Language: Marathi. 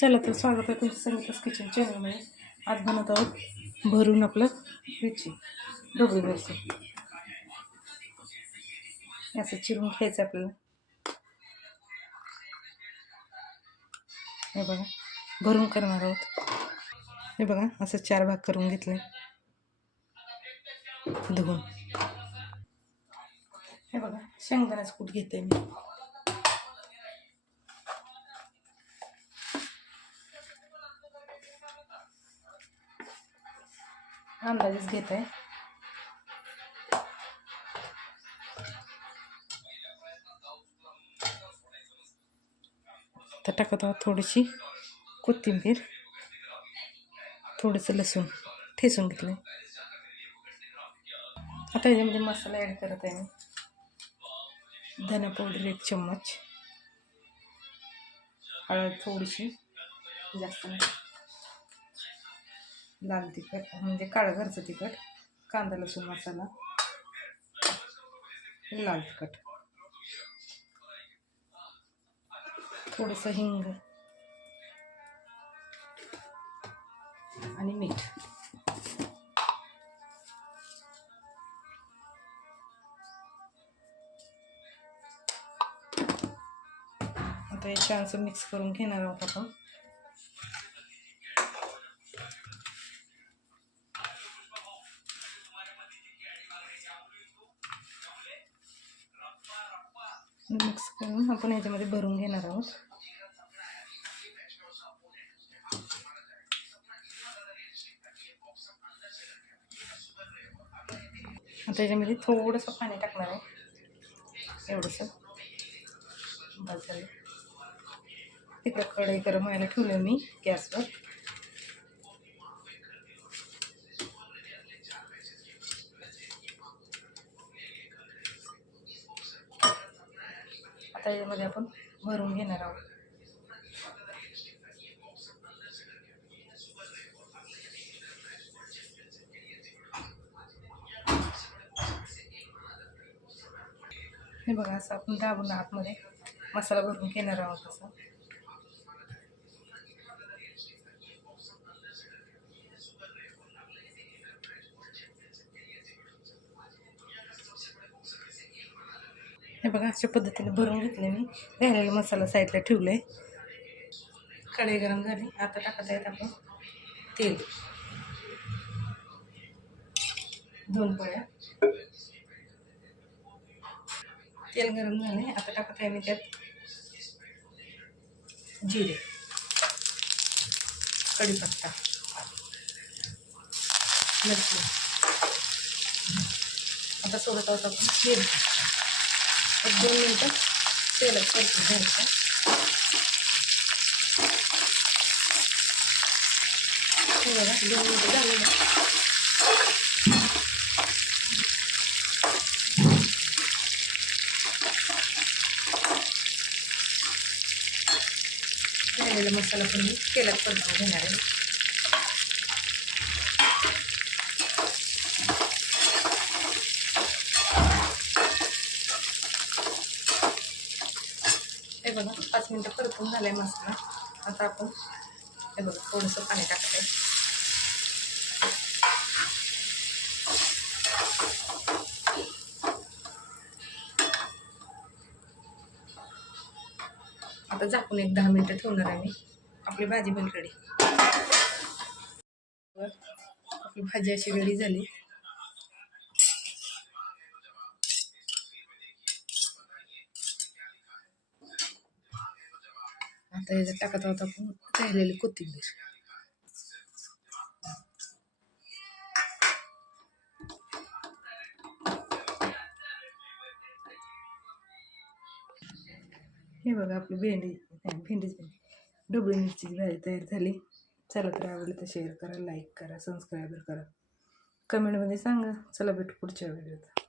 चला तर स्वागत आहे तुमचं संगीताच किचन चॅनलमध्ये आज बनवत आहोत भरून आपलं मिरची ढोबळी मिरची असं चिरून घ्यायचं आपल्याला. हे बघा भरून करणार आहोत. हे बघा असं चार भाग करून घेतले. धुवून. हे बघा शेंगदाण्याचं कूट घेते मी. अंदाजेच घेत. आहे तर टाकत आहोत थोडीशी कोथिंबीर. थोडंसं लसूण ठेसून घेतलं आता याच्यामध्ये मसाला ॲड करत आहे मी. धना पावडर एक चम्मच. हळद थोडीशी जास्त नाही. लाल तिखट म्हणजे काळं घरचं तिखट कांदा लसूण मसाला लाल तिखट. थोडंसं हिंग आणि मीठ. आता हे छानसं मिक्स करून घेणार आहोत आपण. मिक्स करून आपण याच्यामध्ये भरून घेणार आहोत. आता याच्यामध्ये थोडंसं पाणी टाकणार आहे. एवढंसं. बस झालं. तिकडं कढई गरम व्हायला ठेवलं मी गॅसवर. आता याच्यामध्ये आपण भरून घेणार आहोत. हे बघा असं आपण दाबून आतमध्ये मसाला भरून घेणार आहोत असं. हे बघा अशा पद्धतीने भरून घेतले मी. राहिलेला मसाला साईडला ठेवले कढई गरम झाली. आता टाकत आहेत आपण तेल. दोन पळ्या. तेल गरम झाले आता टाकत आहे मी त्यात जिरे. कढीपत्ता. मिरची. आता सोडत आहोत आपण मिरची एक दोन मिनटं तेलात परतून घ्यायचं. हे बघा दोन मिनटं झालेलं राहिलेला मसाला पण मी तेलात परतून घेणार आहे. हे बघा पाच मिनटं परतून झालं आहे मसाला आता आपण हे बघा थोडंसं पाणी टाकत आहे आता झाकून एक दहा मिनटं ठेवणार आहे मी. आपली भाजी पण रेडी आपली भाजी अशी रेडी झाली. आता याच्यात टाकत आहोत आपण राहिलेली कोथिंबीर. हे बघा आपली भेंडी नाही भेंडीच भेंडी. डबळी मिरची भाजी तयार झाली. चला तर आवडलं तर शेअर करा लाईक करा सबस्क्राईब करा. कमेंटमध्ये सांगा. चला भेटू पुढच्या व्हिडिओत